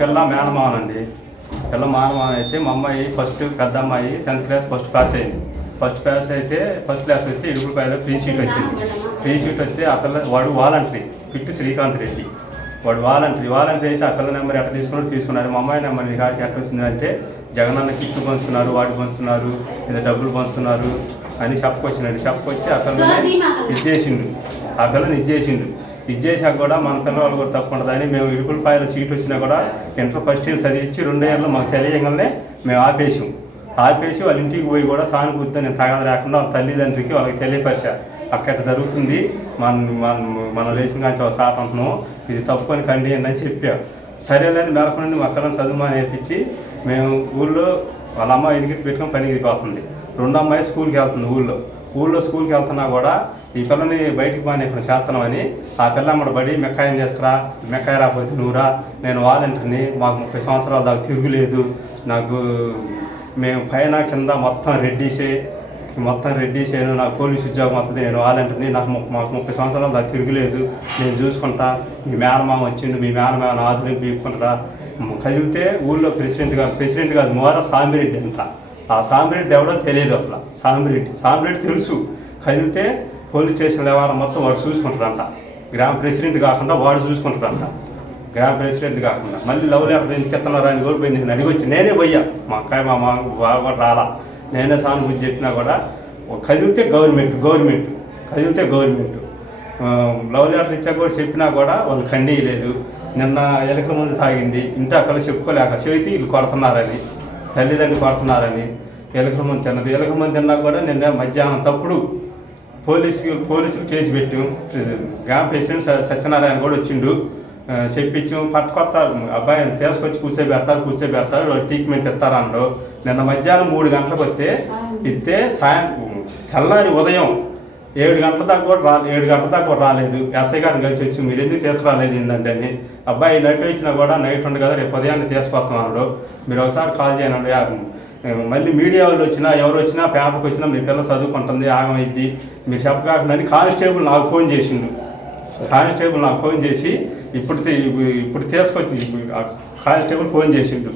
పిల్ల మేనమావనండి పిల్ల మానమావ అయితే మా అమ్మాయి ఫస్ట్ పెద్ద అమ్మాయి టెన్త్ క్లాస్ ఫస్ట్ పాస్ అయింది. ఫస్ట్ క్లాస్ అయితే ఫస్ట్ క్లాస్ అయితే ఇడుగులపాయలో ఫ్రీ సీట్ వచ్చింది. ఫ్రీ సీట్ వస్తే ఆ పిల్ల వాడు వాలంటరీ పిట్టు శ్రీకాంత్ రెడ్డి. వాడు వాలంటరీ వాలంటరీ అయితే ఆ పిల్ల నెంబర్ ఎట్లా తీసుకున్నాడు తీసుకున్నారు. మా అమ్మాయి నెంబర్ కాడికి ఎట్లా వచ్చిందంటే జగనన్న కిట్లు పంచుతున్నారు వాడు పంచుతున్నారు లేదా డబ్బులు పంచుతున్నారు అని చెప్పుకొచ్చినాడు చెప్పుకొచ్చి ఆ పిల్లని ఇచ్చేసిండు. ఆ పిల్లని ఇది ఇచ్చేసాక కూడా మన పిల్లవాళ్ళు కూడా తప్పకుండా ఉండదని మేము ఇరుకులపాయల సీట్ వచ్చినా కూడా ఇంటర్ ఫస్ట్ ఇయర్ చదివించి రెండో ఇయర్లో మాకు తెలియగానే మేము ఆపేసాం ఆపేసి వాళ్ళ ఇంటికి పోయి కూడా సానుభూతితో నేను తగద లేకుండా వాళ్ళ తల్లిదండ్రికి వాళ్ళకి తెలియపరిచా. అక్కడ జరుగుతుంది మన మన మనం లేచిన కానీ ఒక సాట ఉంటున్నాం ఇది తప్పు అని కండియండి అని చెప్పా. సరేలేని మేరకు నుండి మా పిల్లల్ని చదువు నేర్పించి మేము ఊళ్ళో వాళ్ళ అమ్మ ఇంటికి పెట్టుకొని పనికి పోతుంది రెండో అమ్మాయి స్కూల్కి వెళ్తుంది ఊళ్ళో. ఊళ్ళో స్కూల్కి వెళ్తున్నా కూడా ఈ పిల్లని బయటికి పోనీ ఇక్కడ చేస్తున్నామని ఆ పిల్ల అమ్మడు బడి మెక్కాయం చేసుకురా మెక్కాయ రాకపోతే నువ్వురా నేను వాలంటీర్ని మాకు ముప్పై సంవత్సరాల దాకా తిరుగులేదు. నాకు మేము పైన కింద మొత్తం రెడ్డిసే మొత్తం రెడ్డిసేను నాకు పోలీస్ ఉద్యోగం వస్తుంది నేను వాలంటీర్ని నాకు ము- మాకు ముప్పై సంవత్సరాలు దాకా తిరుగులేదు. నేను చూసుకుంటా మీ మేనమామ వచ్చిండు మీ మేనమామ ఆధునిక పీక్కుంటారా కదిలితే ఊళ్ళో ప్రెసిడెంట్ కాదు ప్రెసిడెంట్ కాదు మోర సామిరెడ్డి అంట. ఆ సాంబ్రేట్ ఎవడో తెలియదు అసలు. సాంబ్రేట్ సాంబ్రేట్ తెలుసు. కదిలితే పోలీస్ స్టేషన్ వ్యవహారం మొత్తం వాడు చూసుకుంటారంట గ్రామ ప్రెసిడెంట్ కాకుండా వాడు చూసుకుంటారంట గ్రామ ప్రెసిడెంట్ కాకుండా. మళ్ళీ లవ్ లెటర్ ఎందుకు ఎత్తున్నారా అని కూడా పోయి నేను అడిగి వచ్చి నేనే పోయా మా అక్కాయి మా మా కూడా రాలా. నేనే సానుభూతి చెప్పినా కూడా కదిలితే గవర్నమెంట్ గవర్నమెంట్ కదిలితే గవర్నమెంట్. లవ్ లెటర్ ఇచ్చాక కూడా చెప్పినా కూడా వాళ్ళు ఖండీయలేదు నిన్న ఎలకల ముందు తాగింది. ఇంటి అక్కడ చెప్పుకోలేక చేతి వీళ్ళు కొడుతున్నారని. తల్లిదండ్రులు పడుతున్నారని ఎలకల మంది తిన్నది. ఎలకల తిన్నా కూడా నిన్న మధ్యాహ్నం తప్పుడు పోలీసు పోలీసులు కేసు పెట్టాం. గ్రామ ప్రెసిడెంట్ సత్యనారాయణ కూడా వచ్చిండు. చెప్పించాం. పట్టుకొస్తారు అబ్బాయిని తీసుకొచ్చి కూర్చోబెడతారు కూర్చోబెడతారు. ట్రీట్మెంట్ ఇస్తారు అన్నారు నిన్న మధ్యాహ్నం మూడు గంటలకు వస్తే ఇస్తే సాయం తెల్లారి ఉదయం ఏడు గంటల దాకా కూడా రా ఏడు గంటల దాకా కూడా రాలేదు. ఎస్ఐ గారిని కలిసి వచ్చి మీరు ఎందుకు తీసుకురాలేదు ఏంటంటే అని. అబ్బాయి నైట్ వచ్చినా కూడా నైట్ ఉంది కదా రేపు ఉదయాన్నే తీసుకొస్తాం అన్నాడు. మీరు ఒకసారి కాల్ చేయనండి ఆ, మళ్ళీ మీడియా వాళ్ళు వచ్చినా ఎవరు వచ్చినా పేపర్కి వచ్చినా మీ పిల్ల చదువుకుంటుంది ఆగమైద్ది. మీరు చెప్పకాకుండా అని కానిస్టేబుల్ నాకు ఫోన్ చేసిండు. కానిస్టేబుల్ నాకు ఫోన్ చేసి ఇప్పుడు ఇప్పుడు తీసుకొచ్చి కానిస్టేబుల్ ఫోన్ చేసిండు.